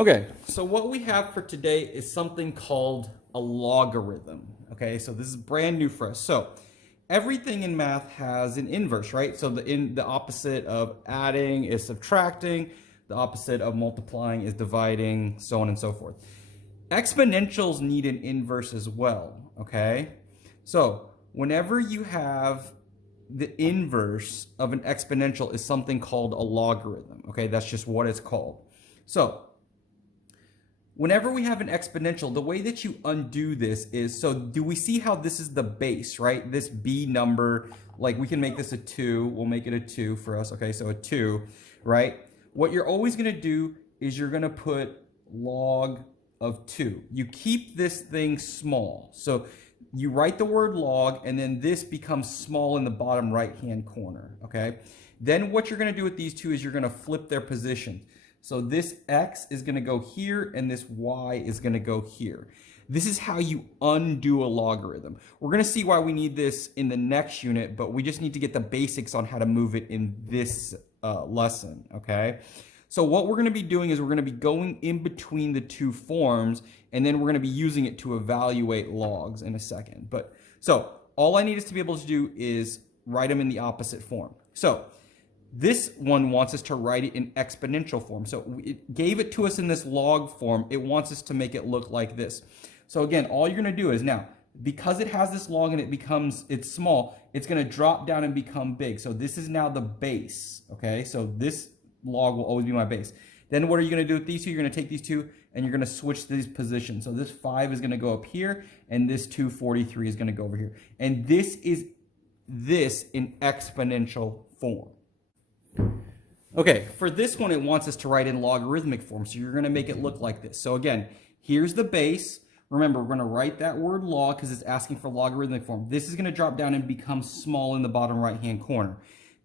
Okay, so what we have for today is something called a logarithm. Okay, so this is brand new for us. So everything in math has an inverse, right? So the opposite of adding is subtracting, the opposite of multiplying is dividing, so on and so forth. Exponentials need an inverse as well, okay? So whenever you have the inverse of an exponential is something called a logarithm, okay? That's just what it's called. So whenever we have an exponential, the way that you undo this is, so do we see how this is the base, right? This b number, like we can make this a 2. We'll make it a 2 for us, okay? So a 2, right? What you're always going to do is you're going to put log of 2. You keep this thing small. So you write the word log, and then this becomes small in the bottom right-hand corner, okay? Then what you're going to do with these two is you're going to flip their position. So this x is going to go here, and this y is going to go here. This is how you undo a logarithm. We're going to see why we need this in the next unit, but we just need to get the basics on how to move it in this lesson, okay? So what we're going to be doing is we're going to be going in between the two forms, and then we're going to be using it to evaluate logs in a second. But so all I need us to be able to do is write them in the opposite form. So this one wants us to write it in exponential form. So it gave it to us in this log form. It wants us to make it look like this. So again, all you're going to do is now, because it has this log and it's small, it's going to drop down and become big. So this is now the base, okay? So this log will always be my base. Then what are you going to do with these two? You're going to take these two and you're going to switch these positions. So this 5 is going to go up here, and this 243 is going to go over here. And this is this in exponential form. Okay, for this one, it wants us to write in logarithmic form. So you're going to make it look like this. So again, here's the base. Remember, we're going to write that word log because it's asking for logarithmic form. This is going to drop down and become small in the bottom right-hand corner.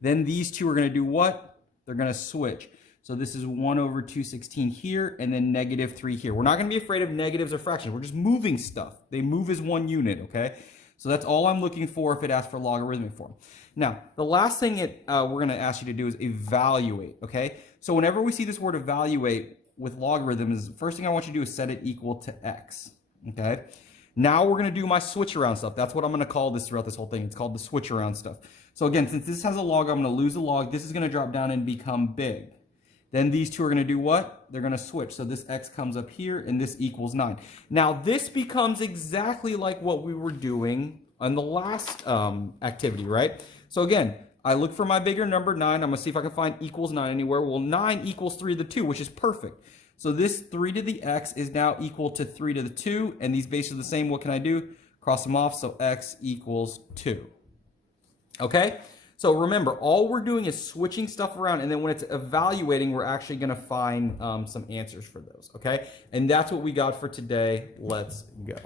Then these two are going to do what? They're going to switch. So this is 1 over 216 here, and then -3 here. We're not going to be afraid of negatives or fractions. We're just moving stuff. They move as one unit, okay? So that's all I'm looking for if it asks for logarithmic form. Now, the last thing we're going to ask you to do is evaluate, okay? So whenever we see this word evaluate with logarithms, the first thing I want you to do is set it equal to x, okay? Now we're going to do my switch around stuff. That's what I'm going to call this throughout this whole thing. It's called the switch around stuff. So again, since this has a log, I'm going to lose a log. This is going to drop down and become big. Then these two are going to do what? They're going to switch. So this x comes up here, and this equals 9. Now this becomes exactly like what we were doing on the last activity, right? So again, I look for my bigger number, 9. I'm going to see if I can find equals 9 anywhere. Well, 9 equals 3 to the 2, which is perfect. So this 3 to the x is now equal to 3 to the 2, and these bases are the same. What can I do? Cross them off, so x equals 2. Okay? So remember, all we're doing is switching stuff around, and then when it's evaluating, we're actually going to find some answers for those, okay? And that's what we got for today. Let's go.